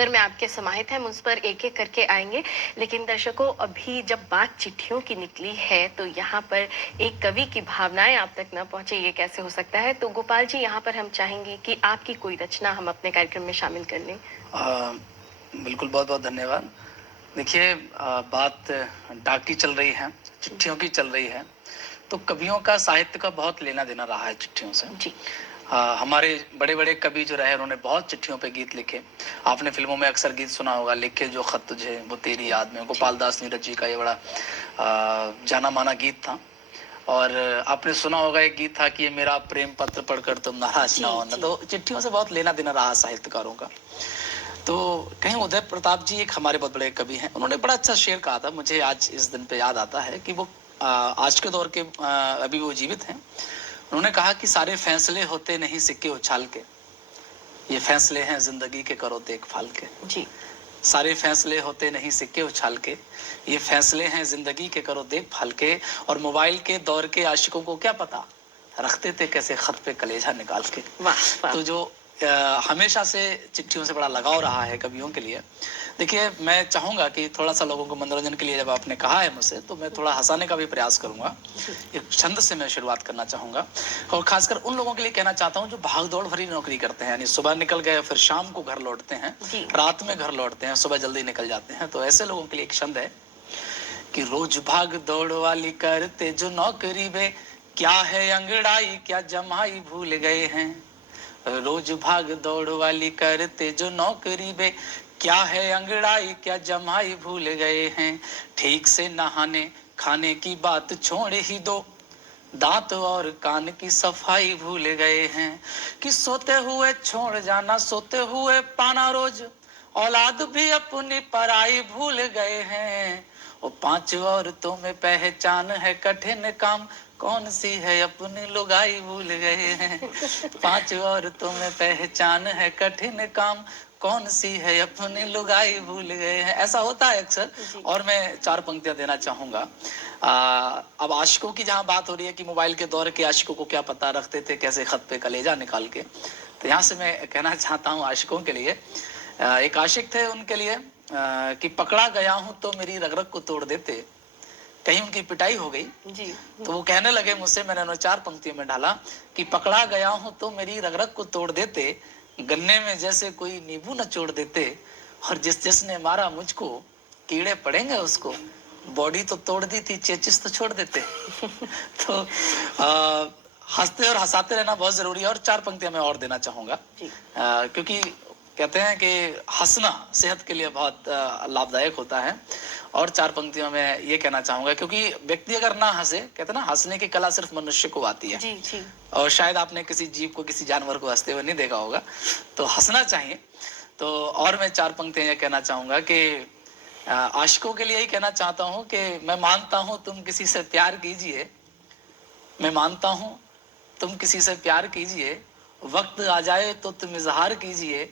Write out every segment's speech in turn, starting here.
उत्तर में आपके समाहित हैं, हम उस पर एक-एक करके आएँगे। लेकिन दर्शकों, अभी जब बात चिट्ठियों की निकली है, तो यहाँ पर एक कवि की भावनाएँ आप तक ना पहुँचे, ये कैसे हो सकता है? तो गोपाल जी, यहाँ पर हम चाहेंगे कि आपकी कोई रचना हम अपने कार्यक्रम में शामिल कर लें। अ, बिल्कुल, बहुत-बहुत धन्यवाद। देखिए बात डाक की चल रही है, चिट्ठियों की चल रही है, तो कवियों का साहित्य का बहुत लेना-देना रहा है चिट्ठियों से। जी। हमारे बड़े-बड़े कवि जो रहे उन्होंने बहुत चिट्ठियों पे गीत लिखे। आपने फ़िल्मों में अक्सर गीत सुना होगा, लिखे जो ख़त तुझे वो तेरी याद में, जी। गोपाल दास नीरज जी का ये बड़ा जाना-माना गीत था। और आपने सुना होगा एक गीत था कि ये मेरा प्रेम पत्र पढ़कर तुम नाराज़ ना जी, होना, जी। तो चिट्ठियों से बहुत लेना-देना रहा साहित्यकारों का। तो कहीं उदय प्रताप जी एक हमारे बहुत बड़े कवि हैं, उन्होंने बड़ा अच्छा शेर कहा था, मुझे आज इस दिन पे याद आता है कि वो आज के दौर के अभी वो जीवित हैं। उन्होंने कहा कि सारे फैसले होते नहीं सिक्के उछाल के, ये फैसले हैं जिंदगी के करो देखभाल के। जी। सारे फैसले होते नहीं सिक्के उछाल के, ये फैसले हैं जिंदगी के करो देखभाल के। और मोबाइल के दौर के आशिकों को क्या पता, रखते थे कैसे खत पे कलेजा निकाल के। वाह! वाह! तो जो हमेशा से चिट्ठियों से बड़ा लगाव रहा है कवियों के लिए। देखिए मैं चाहूंगा कि थोड़ा सा लोगों को मनोरंजन के लिए, जब आपने कहा है मुझसे, तो मैं थोड़ा हंसाने का भी प्रयास करूंगा। जी। एक छंद से मैं शुरुआत करना चाहूंगा, और खासकर उन लोगों के लिए कहना चाहता हूं जो भाग दौड़ भरी नौकरी करते हैं, यानी सुबह निकल गए फिर शाम को घर लौटते हैं, जी। रात में घर लौटते हैं, सुबह जल्दी निकल जाते हैं। तो ऐसे लोगों के लिए एक छंद है कि रोज भाग दौड़ वाली करते जो नौकरी बे, क्या है अंगड़ाई क्या जमाई भूल गए हैं। रोज भाग दौड़ वाली करते जो नौकरी बे, क्या है अंगड़ाई क्या जमाई भूल गए हैं। ठीक से नहाने खाने की बात छोड़ ही दो, दांत और कान की सफाई भूल गए हैं। कि सोते हुए छोड़ जाना सोते हुए पाना रोज, औलाद भी अपनी पराई भूल गए हैं। वो पांच औरतों में पहचान है कठिन काम, कौन सी है अपनी लुगाई भूल गए हैं। पांच औरतों में पहचान है कठिन काम, कौन सी है अपनी लुगाई भूल गए हैं। ऐसा होता है अक्सर। जी। और मैं चार पंक्तियां देना चाहूंगा। अब आशिकों की जहां बात हो रही है कि मोबाइल के दौर के आशिकों को क्या पता, रखते थे कैसे खत पे कलेजा निकाल के, तो यहाँ से मैं कहना चाहता हूँ आशिकों के लिए। एक आशिक थे, उनके लिए कि पकड़ा गया हूं तो मेरी रग रग को तोड़ देते, कहीं उनकी पिटाई हो गई जी। तो वो कहने लगे मुझसे, मैंने उन्हें चार पंक्तियों में ढाला कि पकड़ा गया हूं तो मेरी रग रग को तोड़ देते, गन्ने में जैसे कोई नींबू न छोड़ देते, और जिस जिसने मारा मुझको कीड़े पड़ेंगे उसको, बॉडी तो तोड़ दी थी चेचिस तो छोड़ देते। तो हंसते और हंसाते रहना बहुत जरूरी है। और चार पंक्तियां मैं और देना चाहूंगा, जी। क्योंकि कहते हैं कि हंसना सेहत के लिए बहुत लाभदायक होता है। और चार पंक्तियों में ये कहना चाहूंगा, क्योंकि व्यक्ति अगर ना हंसे, कहते हैं ना हंसने की कला सिर्फ मनुष्य को आती है, जी। जी। और शायद आपने किसी जीव को किसी जानवर को हंसते हुए नहीं देखा होगा, तो हंसना चाहिए। तो और मैं चार पंक्तियां ये कहना चाहूंगा कि आशिकों के लिए ही कहना चाहता हूं कि मैं मानता हूं तुम किसी से प्यार कीजिए, मैं मानता हूं तुम किसी से प्यार कीजिए, वक्त आ जाए तो तुम इजहार कीजिए,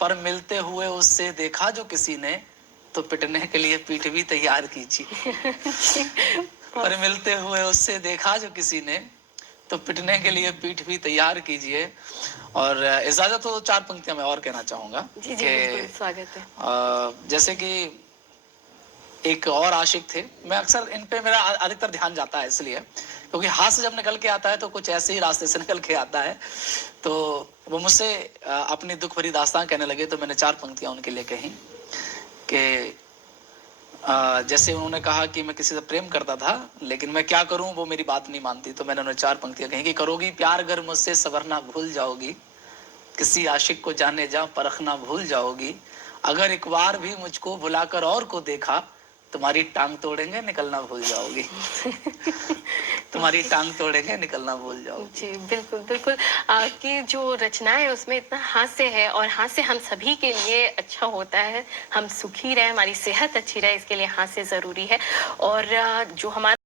पर मिलते हुए उससे देखा जो किसी ने, तो पिटने के लिए पीठ भी तैयार कीजिए। जी। पर मिलते हुए उससे देखा जो किसी ने, तो पिटने के लिए पीठ भी तैयार कीजिए। और इजाजत हो तो चार पंक्तियां मैं और कहना चाहूंगा जी, जी, कि बिल्कुल, स्वागत है। जैसे कि एक और आशिक थे, मैं अक्सर इन पे मेरा अधिकतर ध्यान जाता है इसलिए क्योंकि हाथ से जब निकल के आता है तो कुछ ऐसे ही रास्ते से निकल के आता है। तो वो मुझसे अपनी दुख भरी दास्तान कहने लगे, तो मैंने चार पंक्तियां उनके लिए कही कि जैसे उन्होंने कहा कि मैं किसी से प्रेम करता था लेकिन मैं क्या करूं वो मेरी बात नहीं मानती, तो मैंने उन्हें चार पंक्तियां कही कि करोगी प्यार अगर मुझसे सवरना भूल जाओगी, किसी आशिक को जाने जा परखना भूल जाओगी, अगर एक बार भी मुझको बुलाकर और को देखा, तुम्हारी टांग तोड़ेंगे निकलना भूल जाओगी। तुम्हारी टांग तोड़ेंगे निकलना भूल जाओगी। जी, बिल्कुल, बिल्कुल। आपकी जो रचनाएँ है उसमें इतना हास्य है, और हास्य हम सभी के लिए अच्छा होता है। हम सुखी रहें, हमारी सेहत अच्छी रहे, इसके लिए हास्य ज़रूरी है। और जो हमारा